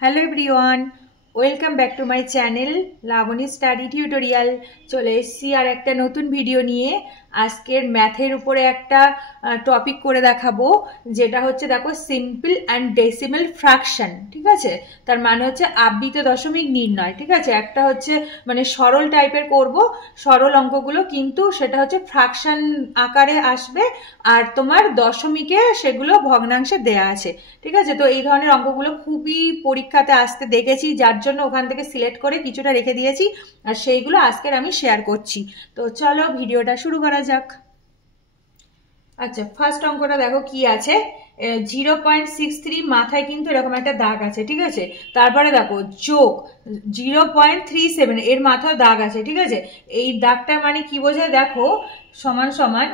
Hello everyone, welcome back to my channel Laboni study tutorial. চলে এসেছি আর একটা নতুন ভিডিও নিয়ে। আজকের ম্যাথের উপরে একটা টপিক করে দেখাবো, যেটা হচ্ছে দেখো সিম্পল অ্যান্ড ডেসিমাল ফ্র্যাকশন। ঠিক আছে, তার মানে হচ্ছে আবৃত দশমিক নির্ণয়। ঠিক আছে, একটা হচ্ছে মানে সরল টাইপের করব, সরল অঙ্কগুলো, কিন্তু সেটা হচ্ছে ফ্র্যাকশন আকারে আসবে আর তোমার দশমিকে সেগুলো ভগ্নাংশে দেয়া আছে। ঠিক আছে, তো এই ধরনের অঙ্কগুলো খুবই পরীক্ষাতে আসতে দেখেছি, যার জন্য ওখান থেকে সিলেক্ট করে কিছুটা রেখে দিয়েছি আর সেইগুলো আজকের আমি শেয়ার করছি। তো চলো ভিডিওটা শুরু করা যাক। আচ্ছা, ফার্স্ট অঙ্কটা দেখো কি আছে। 0.63 মাথায় কিন্তু এরকম একটা দাগ আছে। ঠিক আছে, তারপরে দেখো যোগ 0.37 এর মাথায় দাগ আছে। ঠিক আছে, এই দাগটা মানে কি বোঝায় দেখো, সমান সমান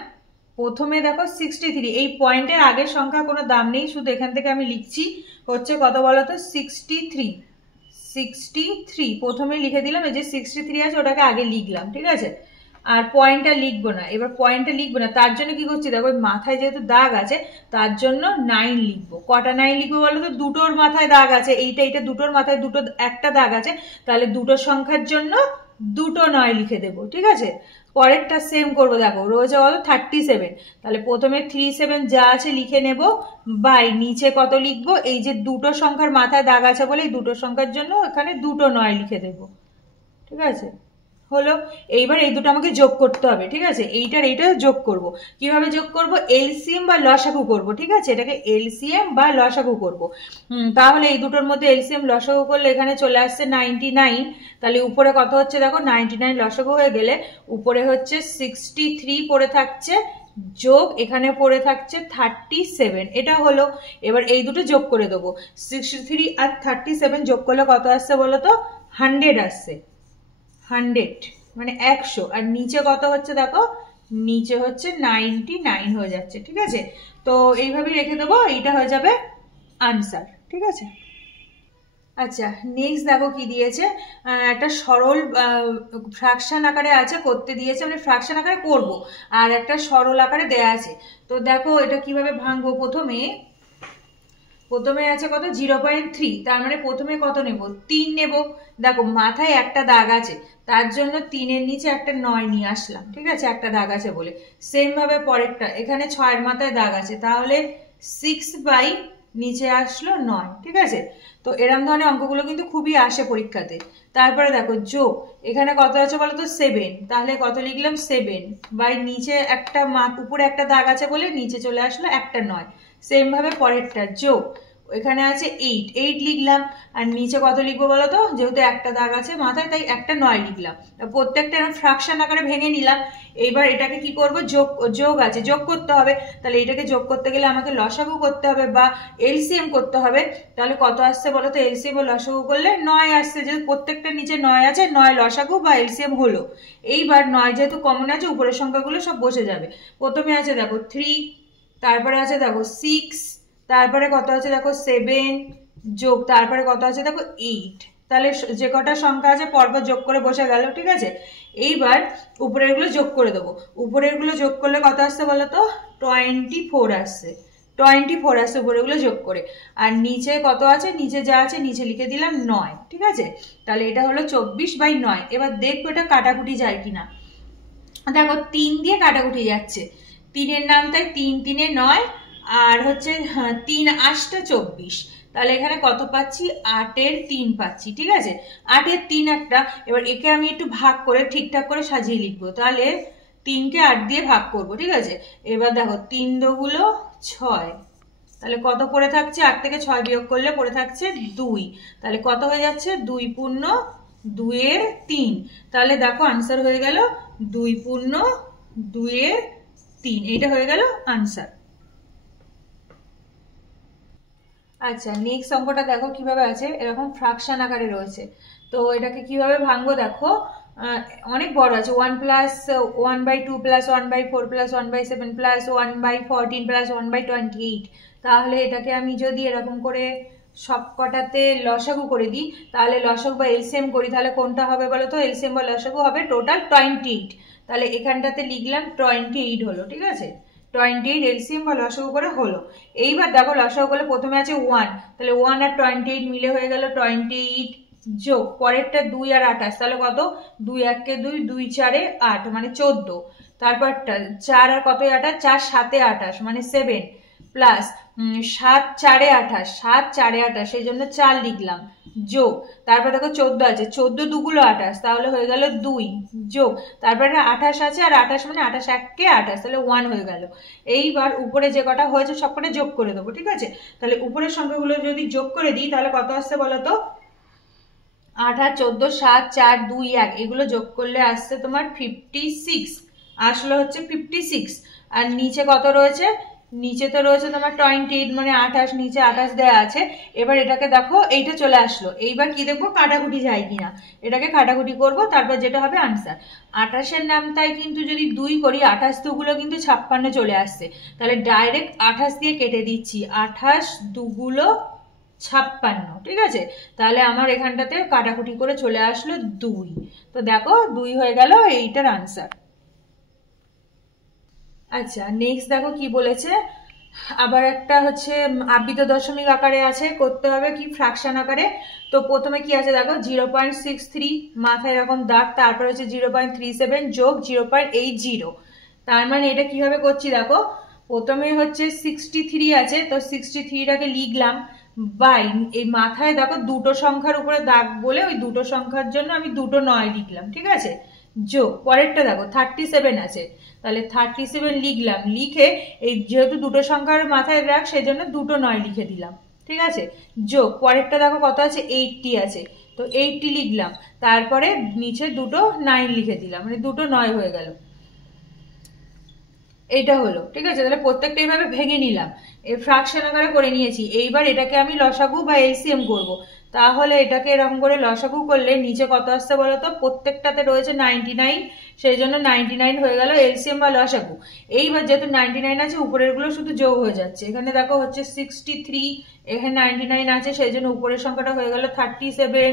প্রথমে দেখো 63, এই পয়েন্টের আগের সংখ্যা কোনো দাম নেই, শুধু এখান থেকে আমি লিখছি হচ্ছে কত বলতো 63 প্রথমে লিখে দিলাম। এই যে 63 আছে ওটাকে আগে লিখলাম। ঠিক আছে, আর পয়েন্টটা লিখবো না, এবার পয়েন্টটা লিখবো না, তার জন্য কি করছি দেখো মাথায় যেহেতু দাগ আছে তার জন্য 9 লিখবো। কটা 9 লিখবো বলো তো? দুটোর মাথায় দাগ আছে, এইটা দুটোর মাথায় দুটো একটা দাগ আছে, তাহলে দুটো সংখ্যার জন্য দুটো 9 লিখে দেবো। ঠিক আছে, পরেরটা সেম করবো। দেখো রয়েছে কত 37, তাহলে প্রথমে 37 যা আছে লিখে নেব, বাই নিচে কত লিখবো, এই যে দুটো সংখ্যার মাথায় দাগ আছে বলে এই দুটো সংখ্যার জন্য এখানে দুটো 9 লিখে দেবো। ঠিক আছে, হলো। এইবার এই দুটো আমাকে যোগ করতে হবে। ঠিক আছে, এইটার এইটা যোগ করব। কিভাবে যোগ করব? এলসিএম বা লসাগু করব। ঠিক আছে, এটাকে এলসিএম বা লসাগু করব। তাহলে এই দুটোর মধ্যে এলসিএম লসাগু করলে এখানে চলে আসছে 99। তাহলে উপরে কত হচ্ছে দেখো 99 লসাগু হয়ে গেলে উপরে হচ্ছে 63 পড়ে থাকছে, যোগ এখানে পড়ে থাকছে 37। এটা হলো। এবার এই দুটো যোগ করে দেবো। 63 আর 37 যোগ করলে কত আসছে বলো তো? 100 আসছে। 100 মানে 100, আর নিচে কত হচ্ছে দেখো, নিচে হচ্ছে 99 হয়ে যাচ্ছে। ঠিক আছে, তো এইভাবেই রেখে দেবো, এইটা হয়ে যাবে আনসার। ঠিক আছে, আচ্ছা নেক্সট দেখো কি দিয়েছে। একটা সরল ফ্র্যাকশন আকারে আছে, করতে দিয়েছে, মানে ফ্র্যাকশন আকারে করব, আর একটা সরল আকারে দেয়া আছে। তো দেখো এটা কিভাবে ভাঙবো। প্রথমে আছে কত 0.3, তার মানে প্রথমে কত নেব 3 নেব। দেখো মাথায় একটা দাগ আছে, তার জন্য 3-এর নিচে একটা 9 নিয়ে আসলাম। ঠিক আছে, একটা দাগ আছে বলে। সেম ভাবে পরেরটা, এখানে 6-এর মাথায় দাগ আছে, তাহলে 6 বাই নিচে আসলো 9। ঠিক আছে, তো এরম ধরনের অঙ্কগুলো কিন্তু খুবই আসে পরীক্ষাতে। তারপরে দেখো যোগ, এখানে কত আছে বলো তো 7, তাহলে কত লিখলাম 7 বাই নিচে একটা উপরে একটা দাগ আছে বলে নিচে চলে আসলো একটা 9। সেম ভাবে পরেরটা যোগ, এখানে আছে 8 লিখলাম, আর নিচে কত লিখবো বলো তো? যেহেতু একটা দাগ আছে মাথায় তাই একটা 9 লিখলাম। প্রত্যেকটা ফ্র্যাকশন আকারে ভেঙে নিলাম। এইবার এটাকে কি করব, যোগ আছে, যোগ করতে হবে। তাহলে এটাকে যোগ করতে গেলে আমাকে লসাগু করতে হবে বা এলসিএম করতে হবে। তাহলে কত আসছে বলো তো? এলসিএম ও লসাগু করলে 9 আসছে, যেহেতু প্রত্যেকটা নিচে 9 আছে, 9 লসাগু বা এলসিএম হলো। এইবার 9 যেহেতু কমন আছে উপরের সংখ্যাগুলো সব বসে যাবে। প্রথমে আছে দেখো 3, তারপরে আছে দেখো 6, তারপরে কত আছে দেখো 7, যোগ তারপরে কত আছে দেখো 8। তাহলে যে কটা সংখ্যা আছে পরপর যোগ করে বসে গেল। ঠিক আছে, এইবার উপরের গুলো যোগ করে দেবো। উপরের গুলো যোগ করলে কত আসছে বলো তো? 24 আসছে। 24 আসছে উপরের গুলো যোগ করে। আর নিচে কত আছে? নিচে যা আছে নিচে লিখে দিলাম 9। ঠিক আছে, তাহলে এটা হলো 24/9। এবার দেখবো এটা কাটাকুটি যায় কিনা। দেখো 3 দিয়ে কাটাকুটি যাচ্ছে, 3-এর নাম তাই 3 9, আর হচ্ছে 3 8 24। তাহলে এখানে কত পাচ্ছি? 8-এর 3 পাচ্ছি। ঠিক আছে, 8-এর 3 একটা। এবার একে আমি একটু ভাগ করে ঠিকঠাক করে সাজিয়ে লিখবো। তাহলে 3কে 8 দিয়ে ভাগ করব। ঠিক আছে, এবার দেখো 3 দুগুলো 6, তাহলে কত পড়ে থাকছে? 8 থেকে 6 বিয়োগ করলে পড়ে থাকছে 2। তাহলে কত হয়ে যাচ্ছে? 2 পূর্ণ 2-এর 3। তাহলে দেখো আনসার হয়ে গেল 2 পূর্ণ 2-এর 3। এইটা হয়ে গেল আনসার। আচ্ছা নেক্সট অঙ্কটা দেখো কিভাবে আছে, এরকম ফ্র্যাকশন আকারে রয়েছে। তো এটাকে কিভাবে ভাঙবো দেখো, অনেক বড় আছে। 1 plus 1/2 plus 1/4 plus 1/7 plus 1/14 plus 1/28। তাহলে এটাকে আমি যদি এরকম করে সব কটাতে লসাগু করে দিই, তাহলে লসাগু বা এলসিএম করি, তাহলে কোনটা হবে বলো তো? এলসিএম বা লসাগু হবে টোটাল 28। তাহলে এখানটাতে লিখলাম 28 হলো। ঠিক আছে, 28 এলসিএম বা লসাগু করে হলো। এইবার দেখো লসাগু করলে প্রথমে আছে 1, তাহলে 1 আর 28 মিলে হয়ে গেল 28, যোগ পরেরটা 2 আর 28, তাহলে কত, 2 1 2, 2 4 8 মানে 14, তারপরটা 4 আর কত 28, 4 7 28 মানে 7, প্লাস 7 4 28, 7 4 28 সেই জন্য 4 লিখলাম, যোগ তারপর দেখো 14 আছে, 14 দুগুলো 28 তাহলে হয়ে গেল 2, যোগ তারপরে 28 আছে আর 28 মানে 28 1 28 তাহলে 1 হয়ে গেল। এইবার উপরে যে কটা হয়েছে সব কটা যোগ করে দেবো, ঠিক আছে। তাহলে উপরের সংখ্যাগুলো যদি যোগ করে দিই তাহলে কত আসছে বলো তো, 8 আর 14 7 4 2 1 এগুলো যোগ করলে আসছে তোমার 56, আসলে হচ্ছে 56। আর নিচে কত রয়েছে, নিচে তো রয়েছে তোমার 28 মানে 28, নিচে 28 দেওয়া আছে। এবার এটাকে দেখো এইটা চলে আসলো, এইবার কি দেখবো কাটাকুটি যায় কিনা, এটাকে কাটাকুটি করব, তারপর যেটা হবে আনসার। 28-এর নামটাই কিন্তু যদি 2 করি 28 দুগুলো কিন্তু 56 চলে আসছে, তাহলে ডাইরেক্ট 28 দিয়ে কেটে দিচ্ছি, 28 দুগুলো 56, ঠিক আছে। তাহলে আমার এখানটাতে কাটাকুটি করে চলে আসলো 2, তো দেখো 2 হয়ে গেল এইটার আনসার। আচ্ছা নেক্সট দেখো কি বলেছে, আবার একটা হচ্ছে আবৃত দশমিক আকারে আছে, করতে হবে কি ফ্র্যাকশন আকারে। তো প্রথমে কি আছে দেখো 0.63 মাথায় এরকম দাগ, তারপর হচ্ছে 0.37 যোগ 0.80, তার মানে এটা কিভাবে করছি দেখো, প্রথমে হচ্ছে 63 আছে, তো 63টাকে লিখলাম, বাই এই মাথায় দেখো দুটো সংখ্যার উপরে দাগ বলে ওই দুটো সংখ্যার জন্য আমি 2 9 লিখলাম, ঠিক আছে, যোগ পরেরটা দেখো 37 আছে, তাহলে 37 লিখলাম, লিখে এই যেহেতু দুটো সংখ্যার মাথায় রাখ সেই জন্য 2 9 লিখে দিলাম, ঠিক আছে, যোগ পরেরটা দেখো কত আছে 80 আছে, তো 80 লিখলাম, তারপরে নিচে 2 9 লিখে দিলাম, মানে 2 9 হয়ে গেল, এইটা হলো, ঠিক আছে। তাহলে প্রত্যেকটা এইভাবে ভেঙে নিলাম, এই ফ্র্যাকশন আকারে করে নিয়েছি। এইবার এটাকে আমি লসাগু বা এলসিএম করব, তাহলে এটাকে এরকম করে লসাগু করলে নিচে কত আসছে বলতো, প্রত্যেকটাতে রয়েছে 99, সেই জন্য 99 হয়ে গেল এলসিএম বা লসাগু। এইবার যেহেতু 99 আছে উপরের গুলো শুধু যোগ হয়ে যাচ্ছে, এখানে দেখো হচ্ছে 63, এখানে 99 আছে সেই জন্য উপরের সংখ্যাটা হয়ে গেল 37,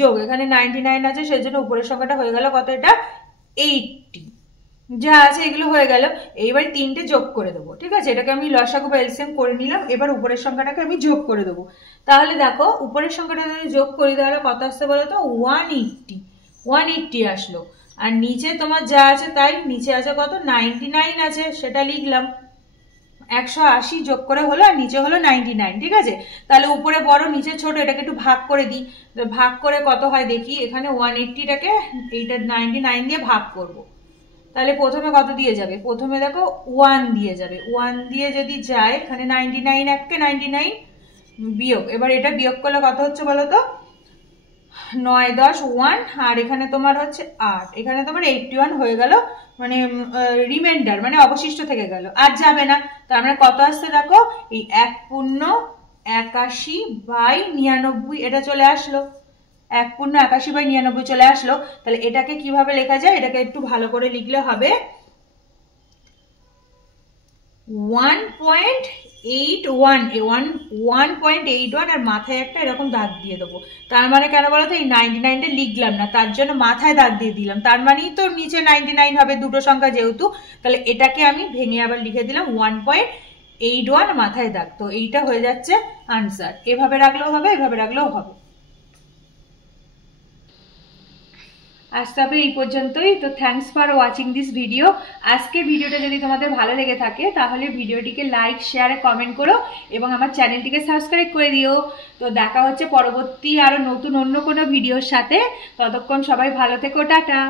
যোগ এখানে 99 আছে সেই জন্য উপরের সংখ্যাটা হয়ে গেল কত, এটা 80, যা আছে এগুলো হয়ে গেল। এইবার 3টে যোগ করে দেবো, ঠিক আছে, এটাকে আমি লসাগু বা এলসিএম করে নিলাম। এবার উপরের সংখ্যাটাকে আমি যোগ করে দেবো, তাহলে দেখো উপরের সংখ্যাটা যদি যোগ করি তাহলে কত আসছে বলো তো 180 আসলো। আর নিচে তোমার যা আছে তাই, নিচে আছে কত 99 আছে, সেটা লিখলাম, 180 যোগ করে হলো আর নিচে হলো 99, ঠিক আছে। তাহলে উপরে বড় নিচে ছোট, এটাকে একটু ভাগ করে দিই, ভাগ করে কত হয় দেখি, এখানে 180টাকে এইটা 99 দিয়ে ভাগ করব, তাহলে প্রথমে কত দিয়ে যাবে, প্রথমে দেখো 1 দিয়ে যাবে, 1 দিয়ে যদি যায় এখানে 99 এককে 99 বিয়োগ, এবার এটা বিয়োগ করলে কত হচ্ছে বলো তো 9 10 1, আর এখানে তোমার হচ্ছে 8, এখানে তোমার 81 হয়ে গেল, মানে রিমাইন্ডার মানে অবশিষ্ট থেকে গেল, আর যাবে না। তার মানে কত আসছে দেখো, এই 1.81/99 এটা চলে আসলো, 1.81/99 চলে আসলো। তাহলে এটাকে কিভাবে লেখা যায়, এটাকে একটু ভালো করে লিখলে হবে 1.81 আর মাথায় একটা এরকম দাগ দিয়ে দেবো। তার মানে কেন বলতো, এই 99টা লিখলাম না, তার জন্য মাথায় দাগ দিয়ে দিলাম, তার মানেই তো নিচে 99 হবে দুটো সংখ্যা যেহেতু, তাহলে এটাকে আমি ভেঙে আবার লিখে দিলাম 1.81 মাথায় দাগ, তো এইটা হয়ে যাচ্ছে আনসার। এভাবে রাখলেও হবে, এভাবে রাখলেও হবে। আজ তবে এই পর্যন্তই। তো thanks for watching this video. আজকের ভিডিওটা যদি তোমাদের ভালো লেগে থাকে তাহলে ভিডিওটিকে লাইক শেয়ার কমেন্ট করো এবং আমার চ্যানেলটিকে সাবস্ক্রাইব করে দিও। তো দেখা হচ্ছে পরবর্তী আরো নতুন অন্য কোনো ভিডিওর সাথে, ততক্ষণ সবাই ভালো থেকো, টাটা।